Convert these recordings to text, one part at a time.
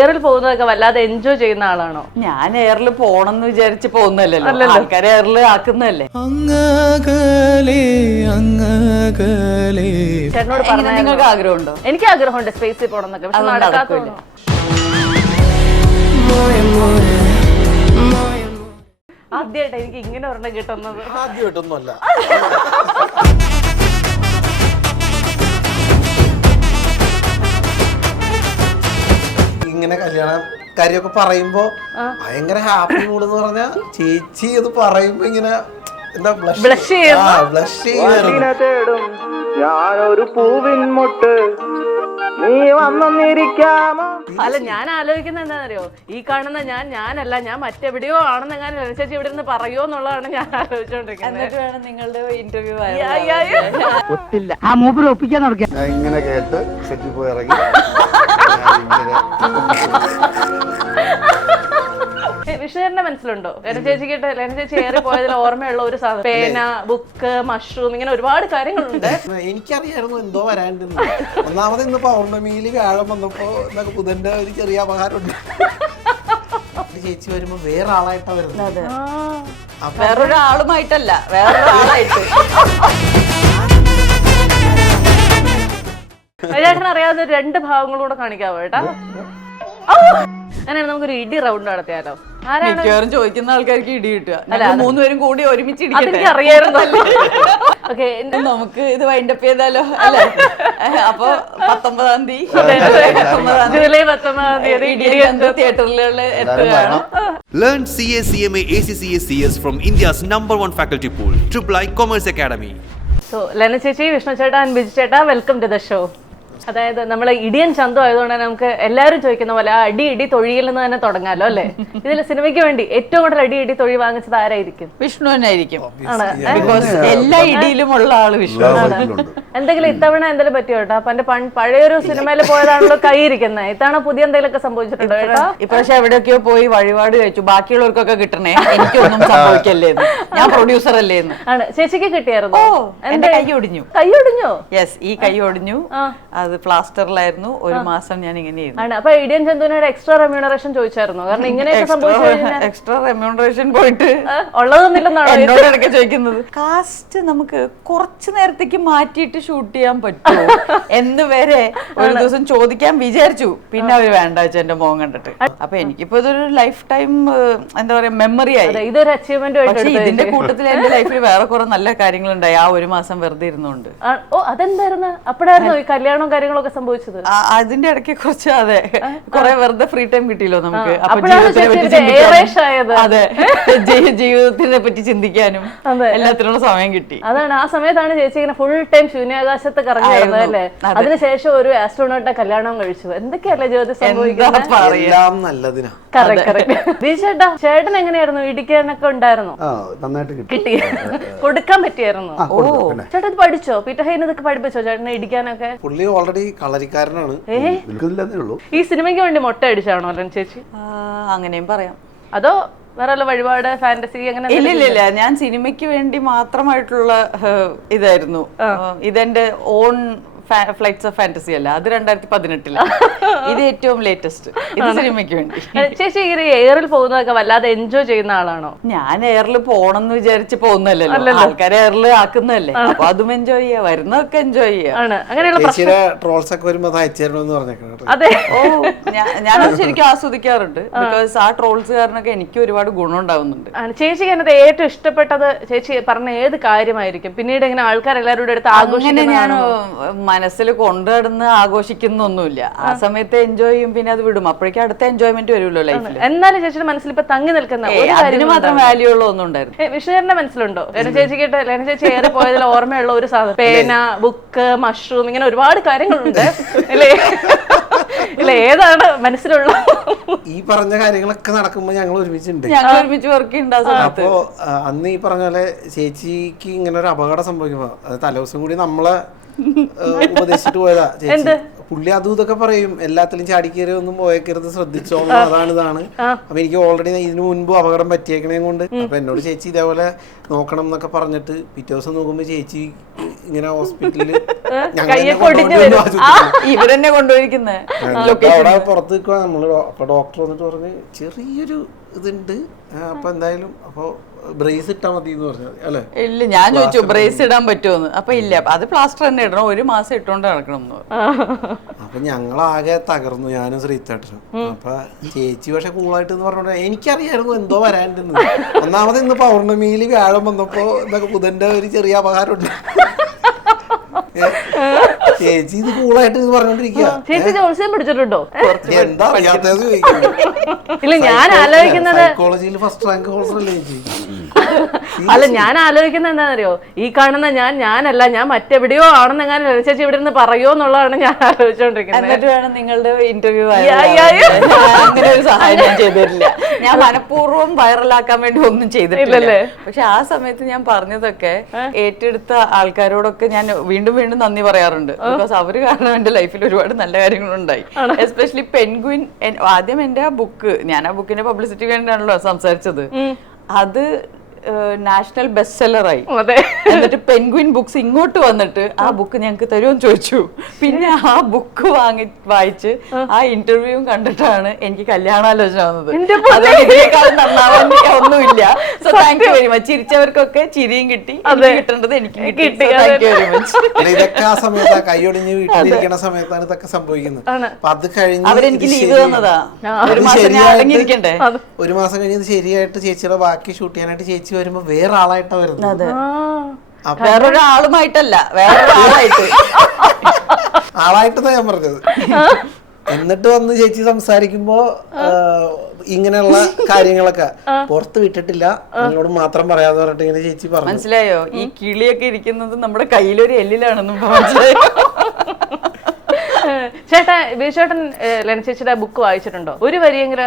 എയറിൽ പോകുന്നതൊക്കെ വല്ലാതെ എൻജോയ് ചെയ്യുന്ന ആളാണോ? ഞാൻ എയറിൽ പോണെന്ന് വിചാരിച്ച് പോകുന്നല്ലോ, ആൾക്കാരെ എയറിൽ ആക്കുന്നല്ലേ. ചേട്ടനോട് പറഞ്ഞ നിങ്ങൾക്ക് ആഗ്രഹമുണ്ടോ? എനിക്ക് ആഗ്രഹമുണ്ട് സ്പേസിൽ പോകണം എന്നൊക്കെ, പക്ഷെ നടക്കാത്തല്ലോ. ആദ്യമായിട്ട് എനിക്ക് ഇങ്ങനെ ഒരെണ്ണം കിട്ടുന്നത്. ആദ്യമായിട്ടൊന്നുമല്ല, ഇങ്ങനെ കല്യാണം കാര്യമൊക്കെ പറയുമ്പോ ഭയങ്കര ഹാപ്പി മൂഡ് എന്ന് പറഞ്ഞാ ചേച്ചി അത് പറയുമ്പോ ഇങ്ങനെ എന്താ ബ്ലഷ് ഞാനൊരു പൂവിൻ മുട്ട് നീ വന്നിരിക്കാമോ. അല്ല, ഞാൻ ആലോചിക്കുന്നത് എന്താണെന്നറിയോ, ഈ കാണുന്ന ഞാനല്ല, ഞാൻ മറ്റെവിടെയോ ആണെന്ന് എങ്ങനെ ചേച്ചി ഇവിടെ നിന്ന് പറയുമോ എന്നുള്ളതാണ് ഞാൻ ആലോചിച്ചോണ്ടിരിക്കുന്നത്. എന്നിട്ട് വേണം നിങ്ങളുടെ ഇന്റർവ്യൂ ഇങ്ങനെ കേട്ട് സെറ്റിൽ പോയി ഇറങ്ങി. വിഷയന്റെ മനസ്സിലുണ്ടോ ലെന ചേച്ചി ഏറി പോയതിൽ ഓർമ്മയുള്ള ഒരു സാധനം? പേന, ബുക്ക്, മഷ്റൂം, ഇങ്ങനെ ഒരുപാട് കാര്യങ്ങളുണ്ട്. എനിക്കറിയായിരുന്നു എന്തോ വരാണ്ടെന്ന്. ഒന്നാമത് ഇന്ന് പൗർണമിയില് വ്യാഴം വന്നപ്പോ ബുധന്റെ ഒരു ചെറിയ അപകാരമുണ്ട്. ചേച്ചി വരുമ്പോ വേറെ ആളായിട്ടാ വരുന്നത്. വേറൊരാളുമായിട്ടല്ല, വേറൊരാളായിട്ട്. ചേട്ടൻ അറിയാവുന്ന 2 ഭാവങ്ങളൂടെ കാണിക്കാവോ ചേട്ടാ? അങ്ങനെ നമുക്കൊരു ഇടി റൗണ്ട് നടത്തിയാലോ? മിക്കവാറും ചോദിക്കുന്ന ആൾക്കാർക്ക് ഇടി കിട്ടുക. 3 പേരും കൂടി ഒരുമിച്ച് അറിയായിരുന്നു. നമുക്ക് ഇത് വൈൻഡപ്പ് ചെയ്താലോ അല്ലേ? അപ്പൊ 19-ാം തീയതി ജൂലൈ 19-ാം തീയതി തിയേറ്ററിലുള്ള എത്തുകയാണ്. Learn CA, CMA, ACCA, CS from India's #1 faculty pool, III Commerce Academy. So, Lena ചേച്ചി, വിഷ്ണു ചേട്ടാ ആൻഡ് ബിജു ചേട്ടാ, വെൽക്കം ടു ദ ഷോ. അതായത് നമ്മളെ ഇടിയൻ ചന്തു ആയതുകൊണ്ട് തന്നെ നമുക്ക് എല്ലാവരും ചോദിക്കുന്ന പോലെ അടി തൊഴിയിൽ നിന്ന് തന്നെ തുടങ്ങാലോ അല്ലേ? ഇതിൽ സിനിമയ്ക്ക് വേണ്ടി ഏറ്റവും കൂടുതൽ അടി തൊഴി വാങ്ങിച്ചത് ആരായിരിക്കും? വിഷ്ണു തന്നെയായിരിക്കും. ബിക്കോസ് എല്ലാ ഇടിയിലുമുള്ള ആള് വിഷ്ണു. എന്തെങ്കിലും ഇത്തവണ എന്തെങ്കിലും പറ്റിയോ കേട്ടോ? അപ്പൊ എന്റെ പഴയൊരു സിനിമയിൽ പോയതാണല്ലോ കൈ ഇരിക്കുന്നത്. ഇത്തവണ പുതിയ എന്തെങ്കിലുമൊക്കെ സംഭവിച്ചിട്ടുണ്ടോ കേട്ടോ? ഇപ്രാവശ്യം എവിടെയൊക്കെയോ പോയി വഴിപാട് കഴിച്ചു. ബാക്കിയുള്ളവർക്കൊക്കെ കിട്ടണേ, എനിക്കൊന്നും സംഭവിക്കല്ലേ, ഞാൻ പ്രൊഡ്യൂസർ അല്ലേന്ന്. ആണ്. ചേച്ചിക്ക് കിട്ടിയായിരുന്നു? എന്റെ കൈ ഒടിഞ്ഞു. കൈ ഒടിഞ്ഞോ? യെസ്, ഈ കൈ ഒടിഞ്ഞു. അത് പ്ലാസ്റ്ററിലായിരുന്നു. 1 മാസം ഞാൻ ഇങ്ങനെയായിരുന്നു. ആണ്. അപ്പൊ ഇടിയൻ ചന്തുവിനോട് എക്സ്ട്രാ റെമ്യൂണറേഷൻ ചോദിച്ചായിരുന്നു? കാരണം ഇങ്ങനെയൊക്കെ സംഭവിച്ചു. എക്സ്ട്രാ റെമ്യൂണറേഷൻ പോയിട്ട് ഉള്ളതൊന്നില്ലെന്നാണ് എന്നോട് ഇടയ്ക്ക് ചോദിക്കുന്നത്. കാസ്റ്റ് നമുക്ക് കുറച്ചു നേരത്തേക്ക് മാറ്റിയിട്ട് ഷൂട്ട് ചെയ്യാൻ പറ്റുമോ എന്ന് വരെ ഒരു ദിവസം ചോദിക്കാൻ വിചാരിച്ചു. പിന്നെ അവര് വേണ്ട വെച്ചു എന്റെ മോൻ കണ്ടിട്ട്. അപ്പൊ എനിക്കിപ്പോ ഇതൊരു ലൈഫ് ടൈം എന്താ പറയാ മെമ്മറി ആയി. ഇതൊരു അച്ചീവ്മെന്റ്. പക്ഷേ ഇതിന്റെ കൂട്ടത്തിൽ എന്റെ ലൈഫിൽ വേറെ കുറെ നല്ല കാര്യങ്ങളുണ്ടായി ആ 1 മാസം വെറുതെ ഇരുന്നുകൊണ്ട്. ഓ, അതെന്തായിരുന്നു? അപ്പോഴായിരുന്നു ഈ കല്യാണവും കാര്യങ്ങളൊക്കെ സംഭവിച്ചത്? അതിന്റെ ഇടയ്ക്ക് കുറച്ച് അതെ കുറെ വെറുതെ ഫ്രീ ടൈം കിട്ടിയല്ലോ നമുക്ക്. അതെ, ജീവിതത്തിനെ പറ്റി ചിന്തിക്കാനും എല്ലാത്തിനുള്ള സമയം കിട്ടി. അതാണ്, ആ സമയത്താണ് ചേച്ചി ഇങ്ങനെ ഫുൾ ടൈം ശൂന്യാകാശത്ത് കറങ്ങി വരുന്നത് അല്ലേ? അതിനുശേഷം ഒരു ആസ്ട്രോണോട്ടെ കല്യാണം കഴിച്ചു. എന്തൊക്കെയല്ലേ ജീവിതത്തിൽ സംഭവിക്കുന്നത്? ചേട്ടൻ എങ്ങനെയായിരുന്നു? ഇടിക്കാനൊക്കെ ഉണ്ടായിരുന്നു? കിട്ടി? കൊടുക്കാൻ പറ്റിയായിരുന്നു? ചേട്ടൻ ഇത് പഠിച്ചോ? പീറ്റർ ഹെയ്ൻ ഇതൊക്കെ പഠിപ്പിച്ചോ ചേട്ടനെ ഇടിക്കാനൊക്കെ? പുള്ളി ഓൾറെഡി കളരിക്കാരനാണ്. ഈ സിനിമയ്ക്ക് വേണ്ടി മൊട്ട അടിച്ചാണോ ചേച്ചി? അങ്ങനെയും പറയാം. അതോ വേറെ വഴിപാട്, ഫാന്റസി അങ്ങനെ? ഇല്ല, ഞാൻ സിനിമയ്ക്ക് വേണ്ടി മാത്രമായിട്ടുള്ള ഇതായിരുന്നു. ഇതെന്റെ ഓൺ ഫ്ലൈറ്റ്സ് ഓഫ് ഫാന്റസി അല്ല, അത് 2018 ഇത് ഏറ്റവും ലേറ്റസ്റ്റ്. ഇത് സിനിമയ്ക്ക് വേണ്ടി. ചേച്ചി എയറിൽ പോകുന്നതൊക്കെ വല്ലാതെ എൻജോയ് ചെയ്യുന്ന ആളാണോ? ഞാൻ എയറിൽ പോണെന്ന് വിചാരിച്ച് പോകുന്നല്ലോ, ആൾക്കാരെ എയറിൽ ആക്കുന്നല്ലേ. അപ്പൊ അതും എൻജോയ് ചെയ്യാ, വരുന്നതൊക്കെ എൻജോയ് ചെയ്യാ. ട്രോൾസ് ഒക്കെ വരുമ്പോ അയച്ചേരണമെന്ന് പറഞ്ഞേക്കണം. അതെ, ഞാനത് ശരിക്കും ആസ്വദിക്കാറുണ്ട്. ബിക്കോസ് ആ ട്രോൾസ് കാരണമൊക്കെ എനിക്ക് ഒരുപാട് ഗുണം ഉണ്ടാവുന്നുണ്ട്. ചേച്ചിക്ക് എന്നത് ഏറ്റവും ഇഷ്ടപ്പെട്ടത് ചേച്ചി പറഞ്ഞ ഏത് കാര്യമായിരിക്കും? പിന്നീട് ഇങ്ങനെ ആൾക്കാർ എല്ലാവരും എടുത്ത് ആഘോഷിക്കുന്ന ഞാൻ മനസ്സിൽ കൊണ്ടുനടന്ന് ആഘോഷിക്കുന്നൊന്നുമില്ല. ആ സമയത്ത് എൻജോയ് ചെയ്യും, പിന്നെ അത് വിടും. അപ്പോഴേക്കും അടുത്ത എൻജോയ്മെന്റ് വരുമല്ലോ ലൈഫിൽ. എന്നാലും ചേച്ചിയുടെ മനസ്സിൽ ഇപ്പൊ തങ്ങി നിൽക്കുന്ന അതിന് മാത്രം വാല്യൂ ഉള്ള ഒന്നും ഉണ്ടായിരുന്നു. വിഷയന്റെ മനസ്സിലുണ്ടോ ലെന ചേച്ചി ഏറെ പോയതിൽ ഓർമ്മയുള്ള ഒരു സാധനം? പേന, ബുക്ക്, മഷ്റൂം, ഇങ്ങനെ ഒരുപാട് കാര്യങ്ങളുണ്ട് അല്ലേ? ഇല്ല, ഏതാണ് മനസ്സിലുള്ള? ഈ പറഞ്ഞ കാര്യങ്ങളൊക്കെ നടക്കുമ്പോ ഞങ്ങൾ ഒരുമിച്ചുണ്ട്, ഞങ്ങൾ ഒരുമിച്ച് വർക്ക് ചെയ്യുന്നുണ്ട്. അപ്പോ അന്ന് ഈ പറഞ്ഞ പോലെ ചേച്ചിക്ക് ഇങ്ങനെ ഒരു അപകടം സംഭവിക്കുമ്പോ തലേദിവസം കൂടി നമ്മളെ ഉപദേശിച്ചിട്ട് പോയതാ ചേച്ചി. പുള്ളി അതും ഇതൊക്കെ പറയും, എല്ലാത്തിലും ചാടിക്കേറി ഒന്നും പോയേക്കരുത്, ശ്രദ്ധിച്ചോ, അതാണ് ഇതാണ്. അപ്പൊ എനിക്ക് ഓൾറെഡി ഇതിനു മുൻപ് അപകടം പറ്റിയേക്കണേ കൊണ്ട് അപ്പൊ എന്നോട് ചേച്ചി ഇതേപോലെ നോക്കണം എന്നൊക്കെ പറഞ്ഞിട്ട് പിറ്റേ ദിവസം നോക്കുമ്പോ ചേച്ചി ഇങ്ങനെ ഹോസ്പിറ്റലിൽ കയ്യൊക്കെ ഒടിഞ്ഞു വരും. ഇവരെന്നെ കൊണ്ടുപോയിരിക്കുന്നത് അവിടെ പുറത്ത് നിൽക്കുക നമ്മള്. അപ്പൊ ഡോക്ടർ വന്നിട്ട് പറഞ്ഞ് ചെറിയൊരു ഇതുണ്ട്, അപ്പൊ എന്തായാലും അപ്പൊ ബ്രേസ് ഇട്ടാ മതി എന്ന് പറഞ്ഞത് അല്ലെ. ഇല്ല, ഞാൻ ചോദിച്ചു ബ്രേസ് ഇടാൻ പറ്റുമോന്ന്. അപ്പൊ ഇല്ല, അത് പ്ലാസ്റ്റർ തന്നെ ഇടണം, 1 മാസം ഇട്ടോണ്ട് നടക്കണം എന്ന് പറഞ്ഞു. അപ്പൊ ഞങ്ങളാകെ തകർന്നു, ഞാനും ശ്രീത്തേട്ടനും. അപ്പൊ ചേച്ചി പക്ഷെ കൂളായിട്ട് എന്ന് പറഞ്ഞോണ്ട് എനിക്കറിയായിരുന്നു എന്തോ വരാണ്ടെന്ന്. ഒന്നാമത് ഇന്ന് പൗർണമിയിൽ വ്യാഴം വന്നപ്പോ എന്തൊക്കെ ബുധന്റെ ഒരു ചെറിയ അപകാരമുണ്ട്. ചേച്ചി ഇത് കൂളായിട്ട് ഇത് പറഞ്ഞോണ്ടിരിക്കുക. ചേച്ചി ജോത്സ്യം പിടിച്ചിട്ടുണ്ടോ? എന്താ അറിയാത്തത് ചോദിക്കുന്നു. ഇല്ല, ഞാൻ ആലോചിക്കുന്നത് സൈക്കോളജിയിൽ ഫസ്റ്റ് റാങ്ക് ഹോൾഡറല്ലേ ചേച്ചി? അല്ല, ഞാൻ ആലോചിക്കുന്നത് എന്താണെന്നറിയോ, ഈ കാണുന്ന ഞാനല്ല, ഞാൻ മറ്റെവിടെയോ ആണെന്ന് എങ്ങനെ ചേച്ചി ഇവിടെ നിന്ന് പറയോ എന്നുള്ളതാണ് ഞാൻ ആലോചിച്ചോണ്ടിരിക്കുന്നത്. എന്നിട്ട് വേണം നിങ്ങളുടെ ഇന്റർവ്യൂ. അങ്ങനെ ഒരു സഹായം ഞാൻ ചെയ്തിട്ടില്ല. ഞാൻ മനഃപൂർവ്വം വൈറലാക്കാൻ വേണ്ടി ഒന്നും ചെയ്തിട്ടില്ല. പക്ഷെ ആ സമയത്ത് ഞാൻ പറഞ്ഞതൊക്കെ ഏറ്റെടുത്ത ആൾക്കാരോടൊക്കെ ഞാൻ വീണ്ടും വീണ്ടും നന്ദി പറയാറുണ്ട്. ബിക്കോസ് അവര് കാരണം എന്റെ ലൈഫിൽ ഒരുപാട് നല്ല കാര്യങ്ങളുണ്ടായി. Especially penguin. ആദ്യം എന്റെ ആ ബുക്ക്, ഞാൻ ആ ബുക്കിന്റെ പബ്ലിസിറ്റി വേണ്ടിയാണല്ലോ സംസാരിച്ചത്, അത് നാഷണൽ ബെസ്റ്റ് സെല്ലറായി. എന്നിട്ട് പെൻഗ്വിൻ ബുക്സ് ഇങ്ങോട്ട് വന്നിട്ട് ആ ബുക്ക് ഞങ്ങൾക്ക് തരുമെന്ന് ചോദിച്ചു. പിന്നെ ആ ബുക്ക് വായിച്ച് ആ ഇന്റർവ്യൂവും കണ്ടിട്ടാണ് എനിക്ക് കല്യാണാലോചന വന്നത്. ഇതിനേക്കാളും നന്നാവാൻ ഒന്നുമില്ല. So thank you very much. ചിരിച്ചവർക്കൊക്കെ ചിരിയും കിട്ടി, കിട്ടേണ്ടത് എനിക്ക് കിട്ടി. Thank you very much. ഇതൊക്കെ ആ സമയത്ത് കൈയൊടിഞ്ഞ് വീട്ടിലിരിക്കുന്ന സമയത്താണ് ഇതൊക്കെ സംഭവിക്കുന്നത്. അപ്പൊ അത് കഴിഞ്ഞ് അവരെനിക്ക് ലീവ് തന്നതാ. ഒരു മാസം ഞാൻ അടങ്ങിയിരിക്കണ്ടേ. ഒരു മാസം കഴിഞ്ഞ് ശരിയായിട്ട് ചേച്ചിയുടെ ബാക്കി ഷൂട്ട് ചെയ്യാനായിട്ട് ചേച്ചി വരുമ്പോ വേറെ ആളായിട്ടാ വരുന്നത്. വേറൊരാളുമായിട്ടല്ല, വേറൊരാളായിട്ട്. ആളായിട്ടെന്നാ ഞാൻ പറഞ്ഞത്. എന്നിട്ട് വന്ന് ചേച്ചി സംസാരിക്കുമ്പോ ഇങ്ങനെയുള്ള കാര്യങ്ങളൊക്കെ പുറത്ത് വിട്ടിട്ടില്ല, നിങ്ങളോട് മാത്രം പറയാന്ന് പറഞ്ഞിട്ട് ഇങ്ങനെ ചേച്ചി പറഞ്ഞു. മനസ്സിലായോ? ഈ കിളിയൊക്കെ ഇരിക്കുന്നത് നമ്മുടെ കയ്യിലൊരു എല്ലിലാണെന്നും മനസ്സിലായോ? ചേട്ടാ, ബിജുചേട്ടൻ ലെന ചേച്ചിയുടെ ബുക്ക് വായിച്ചിട്ടുണ്ടോ? ഒരു വരിയെങ്കിലും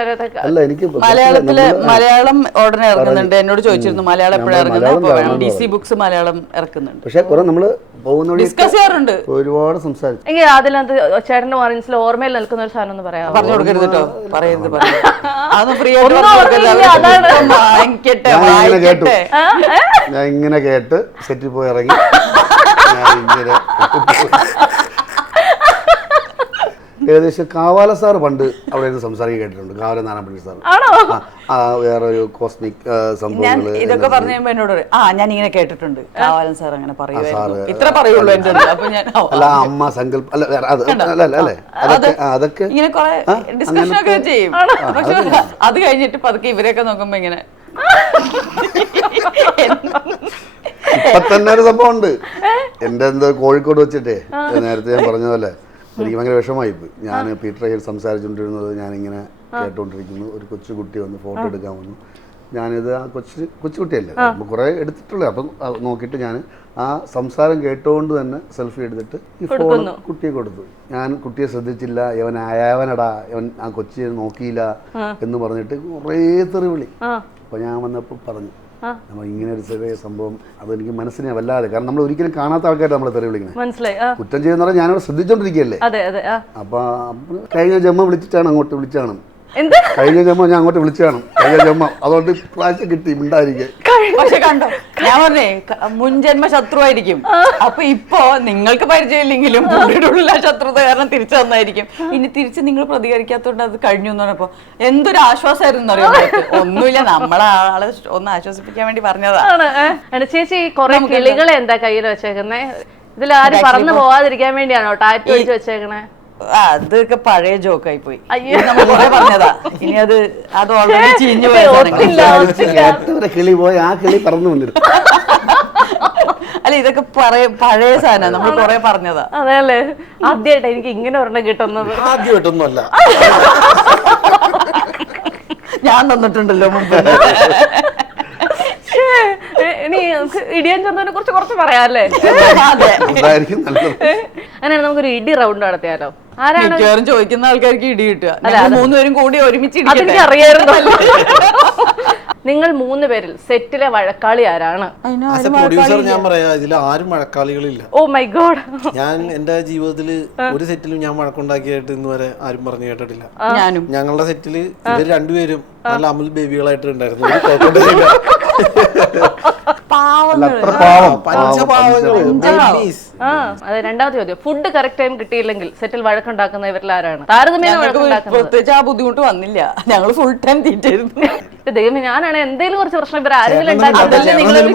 മലയാളം ഉടനെ ഇറങ്ങുന്നുണ്ട്. എന്നോട് ചോദിച്ചിരുന്നു മലയാളം എപ്പോഴാണ് ഇറങ്ങുന്നത്. DC ബുക്സ് മലയാളം ഇറക്കുന്നുണ്ട്. പക്ഷെ കുറെ നമ്മള് ഡിസ്കസ് ചെയ്യാറുണ്ട്, ഒരുപാട് സംസാരിച്ചു. എങ്കിൽ അതിനകത്ത് ചേട്ടന്റെ മനസ്സിൽ ഓർമ്മയിൽ നിൽക്കുന്ന ഒരു സാധനം ഒന്ന് പറയാം. പറഞ്ഞു കൊടുക്കരുത് കേട്ടോ, പറയരുത്. അതൊന്നും ഫ്രീ ഞാൻ ഇങ്ങനെ കേട്ട് സെറ്റിൽ പോയി ഇറങ്ങി. ഏകദേശം കാവാല സാർ പണ്ട് അവിടെ നിന്ന് സംസാരിക്കാൻ കേട്ടിട്ടുണ്ട്. കാവാല നാരായണ സാർ വേറെ ഒരു കോസ്മിക് സംഭവങ്ങൾ ഇതൊക്കെ പറഞ്ഞു കഴിയുമ്പോ എന്നോട് ഞാൻ ഇങ്ങനെ കേട്ടിട്ടുണ്ട്, കാവാലൻ സാർ അങ്ങനെ പറയുമായിരുന്നു, ഇത്ര പറയുള്ളൂ എന്റെ. അപ്പൊ ഞാൻ അല്ല, അമ്മ സങ്കല്പ അല്ലേ, അതൊക്കെ ഇങ്ങനെ കുറെ ഡിസ്കഷൻ ഒക്കെ ചെയ്യും. പക്ഷെ അത് കഴിഞ്ഞിട്ട് പതുക്കെ ഇവരെയൊക്കെ നോക്കുമ്പോ ഇങ്ങനെ ഇപ്പൊ തന്നെ ഒരു സംഭവം ഉണ്ട്. എന്റെ എന്തോ കോഴിക്കോട് വെച്ചിട്ടേ നേരത്തെ ഞാൻ പറഞ്ഞ പോലെ എനിക്ക് ഭയങ്കര വിഷമമായിപ്പോയി. ഞാൻ പീറ്റർ അയ്യർ സംസാരിച്ചുകൊണ്ടിരുന്നത് ഞാനിങ്ങനെ കേട്ടുകൊണ്ടിരിക്കുന്നു. ഒരു കൊച്ചുകുട്ടി വന്ന് ഫോട്ടോ എടുക്കാൻ വന്നു. ഞാനിത് ആ കൊച്ചുകുട്ടിയല്ലേ, അപ്പോൾ കുറേ എടുത്തിട്ടുള്ളത്. അപ്പം നോക്കിയിട്ട് ഞാൻ ആ സംസാരം കേട്ടുകൊണ്ട് തന്നെ സെൽഫി എടുത്തിട്ട് ഈ ഫോൺ കുട്ടിയെ കൊടുത്തു. ഞാൻ കുട്ടിയെ ശ്രദ്ധിച്ചില്ല, യവനടാ, യവൻ ആ കൊച്ചിയെ നോക്കിയില്ല എന്ന് പറഞ്ഞിട്ട് കുറേ തെറിവിളി. അപ്പോൾ ഞാൻ വന്നപ്പോൾ പറഞ്ഞു, നമ്മൾ ഇങ്ങനെ ഒരു ചെറിയ സംഭവം അതെനിക്ക് മനസ്സിനെ വല്ലാതെ, കാരണം നമ്മൾ ഒരിക്കലും കാണാത്ത ആൾക്കാരെ നമ്മളെ തെറി വിളിക്കുന്നത്. കുറ്റം ചെയ്യുന്ന പറഞ്ഞാൽ ഞാനവിടെ ശ്രദ്ധിച്ചോണ്ടിരിക്കുകയല്ലേ. അപ്പൊ കഴിഞ്ഞ ജമ്മ വിളിച്ചിട്ടാണ് അങ്ങോട്ട് വിളിച്ചാണ്. കഴിഞ്ഞ ജമ്മ ഞാൻ അങ്ങോട്ട് വിളിച്ചാണ്. കഴിഞ്ഞ ജമ്മ അതുകൊണ്ട് പ്രാവശ്യം കിട്ടി മിണ്ടായിരിക്കും. പക്ഷെ കണ്ടോ, ഞാൻ പറഞ്ഞേ മുൻജന്മ ശത്രുവായിരിക്കും. അപ്പൊ ഇപ്പോ നിങ്ങൾക്ക് പരിചയമില്ലെങ്കിലും പുള്ളിയുള്ള ശത്രുത കാരണം തിരിച്ചു വന്നായിരിക്കും. ഇനി തിരിച്ച് നിങ്ങൾ പ്രതികരിക്കാത്തോണ്ട് അത് കഴിഞ്ഞു എന്ന് പറഞ്ഞപ്പോ എന്തൊരു ആശ്വാസമായിരുന്നു അറിയാം. ഒന്നുമില്ല, നമ്മളെ ആളെ ഒന്ന് ആശ്വസിപ്പിക്കാൻ വേണ്ടി പറഞ്ഞതാണ്. ചേച്ചി കുറെ കിളികളെ എന്താ കയ്യിൽ വെച്ചേക്കുന്നേ? ഇതിലാരും പറന്നു പോവാതിരിക്കാൻ വേണ്ടിയാണോ ടാറ്റു വെച്ച് വെച്ചേക്കണേ? അതൊക്കെ പഴയ ജോക്കായി പോയി, നമ്മൾ കുറെ പറഞ്ഞതാ. ഇനി അത് ഓൾറെഡി ചീഞ്ഞു പോയ കിളി പോയി ആ കിളി പറന്നു വന്നിരുന്നു. അല്ല, ഇതൊക്കെ പഴയ സാധനം, നമ്മൾ കുറെ പറഞ്ഞതാ. അതെ അല്ലേ, ആദ്യമായിട്ട് എനിക്ക് ഇങ്ങനെ ഒരെണ്ണം കിട്ടുന്നത്. ആദ്യമായിട്ടൊന്നുമല്ല, ഞാൻ തന്നിട്ടുണ്ടല്ലോ മുമ്പ്. ഇനി ഇടിയൻ ചന്തുവിനെ കുറിച്ച് കുറച്ച് പറയാല്ലേ? അങ്ങനെയാണ് നമുക്കൊരു ഇടി റൗണ്ട് നടത്തിയാലോ? മിക്കവാറും ചോദിക്കുന്ന ആൾക്കാർക്ക് ഇടി കിട്ടുക. 3 പേരും കൂടി ഒരുമിച്ച് അറിയായിരുന്നു. നിങ്ങൾ 3 പേരിൽ സെറ്റിലെ വഴക്കാളി ആരാണ്? പ്രൊഡ്യൂസർ ഞാൻ പറയാ, ഇതിൽ ആരും വഴക്കാളികളില്ല. Oh my God. ഞാൻ എന്റെ ജീവിതത്തില് ഒരു സെറ്റിലും ഞാൻ വഴക്കുണ്ടാക്കിയായിട്ട് ഇന്ന് വരെ ആരും പറഞ്ഞു കേട്ടിട്ടില്ല. ഞങ്ങളുടെ സെറ്റില് ഇവർ രണ്ടുപേരും നല്ല അമുൽ ബേബികളായിട്ടുണ്ടായിരുന്നു. അതെ. രണ്ടാമത്തെ ചോദ്യം, ഫുഡ് കറക്റ്റ് ടൈം കിട്ടിയില്ലെങ്കിൽ സെറ്റിൽ വഴക്കുണ്ടാക്കുന്ന ഇവരിൽ ആരാണ്? താരതമ്യേന വഴക്കുണ്ടാക്കുന്നത്. പ്രത്യേകിച്ച് ആ ബുദ്ധിമുട്ട് വന്നില്ല, ഞങ്ങൾ ഫുൾ ടൈം തീറ്റായിരുന്നു. ദൈവം, ഞാനാണ് എന്തെങ്കിലും കുറച്ച് പ്രശ്നം ഇവർ ആരെങ്കിലും ഉണ്ടാക്കി അതല്ലേ നിങ്ങൾ ഒരു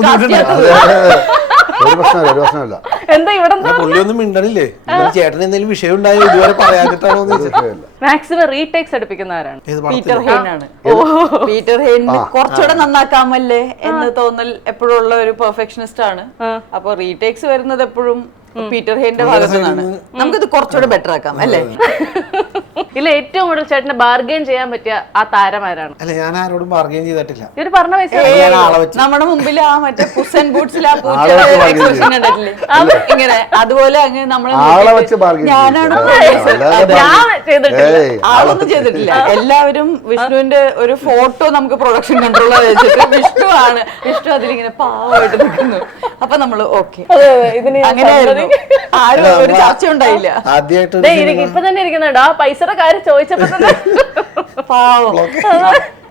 പ്രശ്നമല്ല എന്താ ഇവിടെ പുള്ളിയൊന്നും മിണ്ടണില്ലേ? ചേട്ടന് എന്തെങ്കിലും വിഷയം ഉണ്ടായോ ഇതുവരെ പറയാതിട്ടാണോ മാക്സിമം റീടേക്സ് എടുപ്പിക്കുന്ന ആരാണ്? പീറ്റർ ഹെയ്ൻ ആണ്. പീറ്റർ ഹെയ്നിന് കുറച്ചുകൂടെ നന്നാക്കാമല്ലേ എന്ന് തോന്നൽ എപ്പോഴും ഉള്ള ഒരു പെർഫെക്ഷനിസ്റ്റ് ആണ്. അപ്പൊ റീടേക്സ് വരുന്നത് എപ്പോഴും പീറ്റർ ഹെയ്ന്റെ ഭാഗത്തു നിന്നാണ്. നമുക്കിത് കുറച്ചുകൂടെ ബെറ്റർ ആക്കാം അല്ലേ? ഇല്ല, ഏറ്റവും കൂടുതൽ ചേട്ടന് ബാർഗെയിൻ ചെയ്യാൻ പറ്റിയ ആ താരമാരാണ്? അല്ല, ഞാൻ ആരോടും ബാർഗെയിൻ ചെയ്തിട്ടില്ല. ഇവര് പറഞ്ഞ പൈസ നമ്മുടെ മുമ്പിൽ ആ മറ്റേ പുസൻ ബൂട്ട്സിൽ ആ എക്സ്പ്രഷൻ കണ്ടിട്ടില്ലേ ഇങ്ങനെ, അതുപോലെ അങ്ങ് നമ്മളെ ഞാനാണ് ആളൊന്നും ചെയ്തിട്ടില്ല. എല്ലാവരും വിഷ്ണുവിന്റെ ഒരു ഫോട്ടോ നമുക്ക് പ്രൊഡക്ഷൻ കൺട്രോളർ വെച്ചിട്ട് വിഷ്ണു അതിലിങ്ങനെ പാവമായിട്ട് നിൽക്കുന്നു. അപ്പൊ നമ്മള് ഓക്കെ, അങ്ങനെയായിരുന്നു. ആരും ഒരു ചർച്ച ഉണ്ടായില്ല. ആദ്യമായിട്ട് ഇപ്പൊ തന്നെ ഇരിക്കുന്നുണ്ട് ആ പൈസയുടെ കാര്യം ചോദിച്ചപ്പോ തന്നെ പാവം.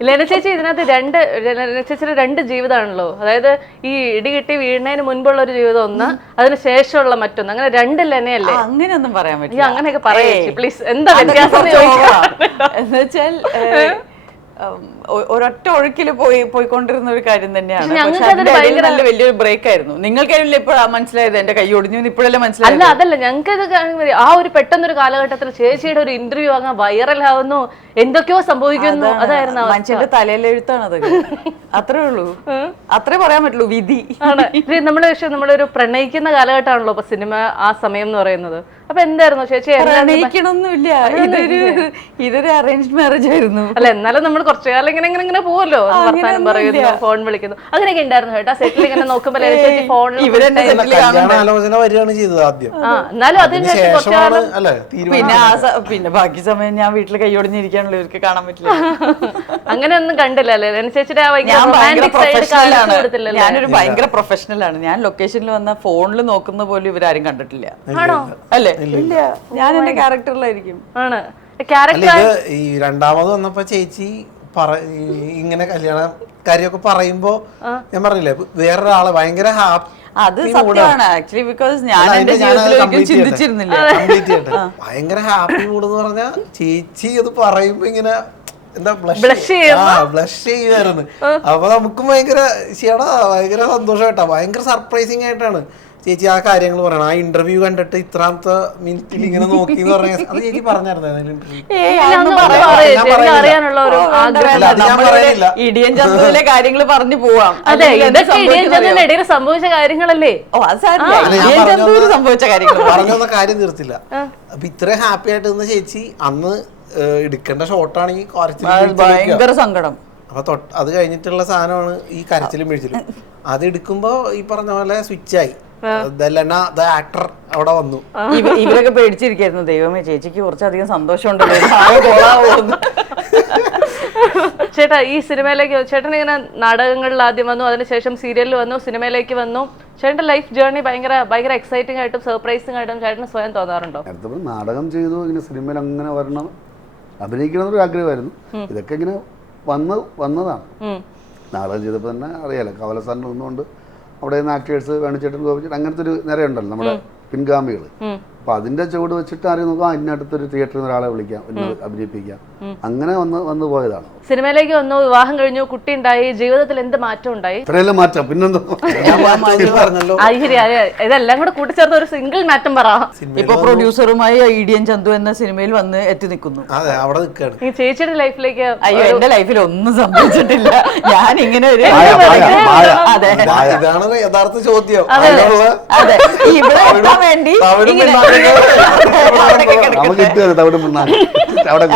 ലെന ചേച്ചി ഇതിനകത്ത് ചേച്ചിയുടെ 2 ജീവിതമാണല്ലോ. അതായത് ഈ ഇടി കിട്ടി വീഴുന്നതിന് മുൻപുള്ള ഒരു ജീവിതം ഒന്ന്, അതിന് ശേഷമുള്ള മറ്റൊന്ന്, അങ്ങനെ 2 ലെനയല്ലേ? അങ്ങനെയൊന്നും പറയാൻ പറ്റില്ല. അങ്ങനെയൊക്കെ പറയേ പ്ലീസ്. എന്താ വ്യത്യാസം എന്ന് വെച്ചാൽ ഒരൊറ്റ ഒഴുക്കില് പോയിക്കൊണ്ടിരുന്ന ഒരു കാര്യം തന്നെയാണ്. നല്ല വലിയൊരു ബ്രേക്ക് ആയിരുന്നു. നിങ്ങൾക്കല്ലേ ഇപ്പോഴാ മനസ്സിലായത് എന്റെ കൈ ഒടിഞ്ഞു? ഇപ്പോഴല്ലേ മനസ്സിലായത്? അല്ല, അതല്ല, ഞങ്ങൾക്ക് ഇത് ആ ഒരു പെട്ടെന്നൊരു കാലഘട്ടത്തിൽ ചേച്ചിയുടെ ഒരു ഇന്റർവ്യൂ വാങ്ങാൻ വൈറലാവുന്നു, എന്തൊക്കെയോ സംഭവിക്കുന്നു, അതായിരുന്നു മനുഷ്യന്റെ തലയിലെഴുത്താണ് അതൊക്കെ. അത്രേ ഉള്ളൂ, അത്രേ പറയാൻ പറ്റുള്ളൂ. വിധി നമ്മളൊരു പ്രണയിക്കുന്ന കാലഘട്ടമാണല്ലോ ഇപ്പൊ സിനിമ ആ സമയം എന്ന് പറയുന്നത്. അപ്പൊ എന്തായിരുന്നു ചേച്ചി? പ്രണയിക്കണമൊന്നുമില്ല, ഇതൊരു അറേഞ്ച്ഡ് മാരേജ് ആയിരുന്നു. അല്ല, എന്നാലും നമ്മൾ കുറച്ചു കാലം ഇങ്ങനെ പോവല്ലോ, വർത്താനം പറയുന്നു, ഫോൺ വിളിക്കുന്നു, അങ്ങനെയൊക്കെ ഉണ്ടായിരുന്നു കേട്ടോ. സെറ്റിൽ ഇങ്ങനെ നോക്കുമ്പോൾ ചേച്ചി ഫോണിൽ ആലോചന വരികയാണ് ചെയ്തത് ആദ്യം. എന്നാലും അതിനുശേഷം കുറച്ചുകാലം പിന്നെ ബാക്കി സമയം ഞാൻ വീട്ടിൽ കൈയൊടിഞ്ഞിരിക്കാണല്ലോ, ഇവർക്ക് കാണാൻ പറ്റില്ല. അങ്ങനെയൊന്നും കണ്ടില്ല അല്ലേ ചേച്ചിയുടെ? ഞാനൊരു ഭയങ്കര പ്രൊഫഷണൽ ആണ്. ഞാൻ ലൊക്കേഷനിൽ വന്ന ഫോണിൽ നോക്കുന്ന പോലും ഇവരാരും കണ്ടിട്ടില്ല. ആണോ? അല്ലേ? ഇല്ല, ഞാൻ എന്റെ ക്യാരക്ടറിലായിരിക്കും. ആണ് ഈ രണ്ടാമത് വന്നപ്പോ ചേച്ചി ഇങ്ങനെ കല്യാണ കാര്യമൊക്കെ പറയുമ്പോ ഞാൻ പറഞ്ഞില്ലേ, വേറൊരാള് ഭയങ്കര അത് സത്യമാണ് ആക്ച്വലി. ബിക്കോസ് ഞാൻ എന്റെ ജീവിതത്തിൽ ചിന്തിച്ചിരുന്നില്ല. ഭയങ്കര ഹാപ്പി മൂഡ് എന്ന് പറഞ്ഞാ ചേച്ചി അത് പറയുമ്പോ ഇങ്ങനെ എന്താ ബ്ലഷ് ചെയ്യുമായിരുന്നു. അപ്പൊ നമുക്കും ഭയങ്കര സന്തോഷം കേട്ടാ, ഭയങ്കര സർപ്രൈസിങ് ആയിട്ടാണ് ചേച്ചി ആ കാര്യങ്ങൾ പറയണം. ആ ഇന്റർവ്യൂ കണ്ടിട്ട് ഇത്രാമത്തെ മിനിറ്റിൽ ഇങ്ങനെ നോക്കി എന്ന് പറഞ്ഞ അത് ചേച്ചി പറഞ്ഞായിരുന്നു ഇടിയൻ ചന്തുവിലെ കാര്യങ്ങൾ പറഞ്ഞു പോവാം. അതെ, ഇതൊക്കെ ഇടിയൻ ചന്തുവിനിടയിൽ സംഭവിച്ച കാര്യങ്ങളല്ലേ? സംഭവിച്ച കാര്യങ്ങൾ പറഞ്ഞൊന്ന കാര്യം തീർത്തില്ല. അപ്പൊ ഇത്രയും ഹാപ്പി ആയിട്ട് നിന്ന് ചേച്ചി അന്ന് എടുക്കേണ്ട ഷോട്ടാണെങ്കിൽ ഭയങ്കര സങ്കടം. അപ്പൊ അത് കഴിഞ്ഞിട്ടുള്ള സാധനമാണ് ഈ കരച്ചിലും പിടിച്ചിലും. അത് എടുക്കുമ്പോ ഈ പറഞ്ഞ പോലെ സ്വിച്ചായി ആക്ടർ അവിടെ വന്നു. ഇവരൊക്കെ പേടിച്ചിരിക്കായിരുന്നു, ദൈവമേ ചേച്ചിക്ക് കുറച്ചധികം സന്തോഷമുണ്ടല്ലോ. ചേട്ടാ, ഈ സിനിമയിലേക്ക് ചേട്ടൻ ഇങ്ങനെ നാടകങ്ങളിൽ ആദ്യം വന്നു, അതിനുശേഷം സീരിയലിൽ വന്നു, സിനിമയിലേക്ക് വന്നു. ചേട്ടന്റെ ലൈഫ് ജേർണി ഭയങ്കര എക്സൈറ്റിംഗ് ആയിട്ടും സർപ്രൈസിംഗ് ആയിട്ടും ചേട്ടന് സ്വയം തോന്നാറുണ്ടോ? നാടകം ചെയ്തു, ഇങ്ങനെ സിനിമയിൽ അങ്ങനെ വരണം, അഭിനയിക്കണമെന്നൊരു ആഗ്രഹമായിരുന്നു. ഇതൊക്കെ ഇങ്ങനെ വന്നതാണ്. നാടകം ചെയ്തപ്പോൾ തന്നെ അറിയാലോ, കവലസാറിന് ഒന്നുകൊണ്ട് അവിടെ നിന്ന് ആക്ടേഴ്സ് വേണിച്ചേട്ടൻ, ഗോപിച്ചേട്ടൻ, അങ്ങനത്തെ ഒരു നിരയുണ്ടല്ലോ നമ്മുടെ പിൻഗാമികൾ. അപ്പൊ അതിന്റെ ചുവട് വെച്ചിട്ട് ആരെയും നോക്കാം, അതിനടുത്തൊരു തിയേറ്ററിൽ നിന്ന് ഒരാളെ വിളിക്കാം, അഭിനയിപ്പിക്കാം, അങ്ങനെ വന്നു പോയതാണ്. സിനിമയിലേക്ക് വന്നു, വിവാഹം കഴിഞ്ഞു, കുട്ടി ഉണ്ടായി, ജീവിതത്തിൽ എന്ത് മാറ്റം ഉണ്ടായി? ഇത്രയെല്ലാം മാറ്റം, പിന്നെന്തോ ഇതെല്ലാം കൂടെ കൂട്ടിച്ചേർത്ത് ഒരു സിംഗിൾ മാറ്റം പറ. ഇപ്പൊ പ്രൊഡ്യൂസറുമായി ഇടിയൻ ചന്തു എന്ന സിനിമയിൽ വന്ന് എത്തി നിൽക്കുന്നു. ഈ ചേച്ചിയുടെ ലൈഫിലേക്ക്? അയ്യോ, എന്റെ ലൈഫിൽ ഒന്നും സംഭവിച്ചിട്ടില്ല. ഞാൻ ഇങ്ങനെ ഒരു ഇതാണ് യഥാർത്ഥ ചോദ്യം. അതെ, ഇവിടെ എത്താൻ വേണ്ടി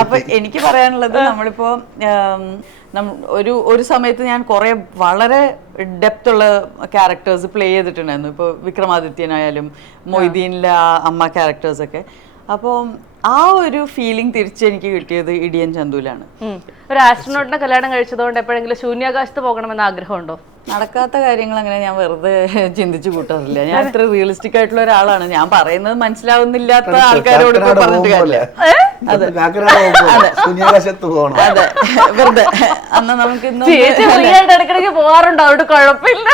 അപ്പൊ എനിക്ക് പറയാനുള്ളത്, നമ്മളിപ്പോ ഒരു സമയത്ത് ഞാൻ കുറെ വളരെ ഡെപ്ത് ഉള്ള ക്യാരക്ടേഴ്സ് പ്ലേ ചെയ്തിട്ടുണ്ടായിരുന്നു. ഇപ്പൊ വിക്രമാദിത്യനായാലും മൊയ്തീനിലെ അമ്മ ക്യാരക്ടേഴ്സൊക്കെ. അപ്പോൾ ആ ഒരു ഫീലിംഗ് തിരിച്ചെനിക്ക് കിട്ടിയത് ഇടിയൻ ചന്തുവിലാണ്. ഒരു ആസ്ട്രോനോട്ടിനെ കല്യാണം കഴിച്ചതുകൊണ്ട് എപ്പോഴെങ്കിലും ശൂന്യാകാശത്ത് പോകണമെന്ന് ആഗ്രഹമുണ്ടോ? നടക്കാത്ത കാര്യങ്ങൾ അങ്ങനെ ഞാൻ വെറുതെ ചിന്തിച്ചു കൂട്ടാറില്ല. ഞാൻ അത്ര റിയലിസ്റ്റിക് ആയിട്ടുള്ള ഒരാളാണ്. ഞാൻ പറയുന്നത് മനസ്സിലാവുന്നില്ലാത്ത ആൾക്കാരോട് ഇപ്പൊ പറഞ്ഞിട്ട് കാര്യമില്ല. ശൂന്യാകാശത്ത് പോകണം. അതെ, വെറുതെ അന്ന് നമുക്ക് ചേച്ചി ഫ്രീ ആയിട്ട് ഇടയ്ക്കിടയ്ക്ക് പോവാറുണ്ടോ? അവിടെ കുഴപ്പമില്ല.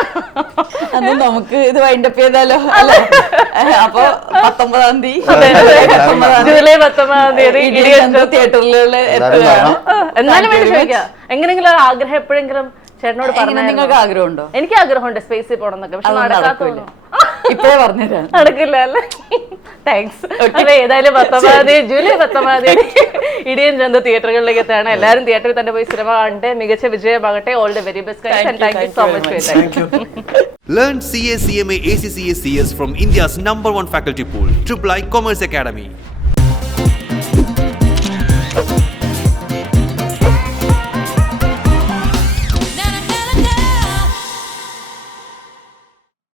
അന്ന് നമുക്ക് ഇത് വൈൻഡപ്പ് ചെയ്താലോ അല്ലെ? അപ്പൊ 19-ാം തീയതി ജൂലൈ 19-ാം തീയതി തിയേറ്ററിലുള്ള എന്നാലും വേണ്ടി ചോദിക്കാം, എങ്ങനെയെങ്കിലും ഒരു ആഗ്രഹം എപ്പോഴെങ്കിലും ചേട്ടനോട് പറഞ്ഞു? നിങ്ങൾക്ക് ആഗ്രഹമുണ്ടോ? എനിക്ക് ആഗ്രഹമുണ്ട് സ്പേസിൽ പോകണം എന്നൊക്കെ, പക്ഷെ നടക്കാത്ത ഇപ്പഴേ പറഞ്ഞുതരാം. നടക്കില്ല അല്ലേ? താങ്ക്സ്. അപ്പൊ ഏതായാലും 19-ാം തീയതി ജൂലൈ 19-ാം തീയതി ഇടിയൻ ചന്ത തിയേറ്ററുകളിലേക്ക് എത്താണ്. എല്ലാവരും തിയേറ്ററിൽ തന്നെ പോയി സിനിമ കണ്ട് മികച്ച വിജയമാകട്ടെ. All the very best guys and thank you so much. Learn CA, CMA, ACCA, CS from India's #1 faculty pool, III Commerce Academy.